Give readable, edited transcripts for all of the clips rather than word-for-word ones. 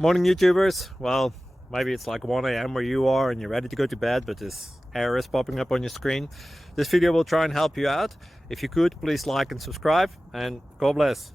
Morning YouTubers. Well, maybe it's like 1 a.m. where you are and you're ready to go to bed, but this error is popping up on your screen. This video will try and help you out. If you could, please like and subscribe, and God bless.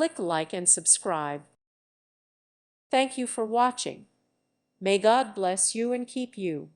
Click like and subscribe. Thank you for watching. May God bless you and keep you.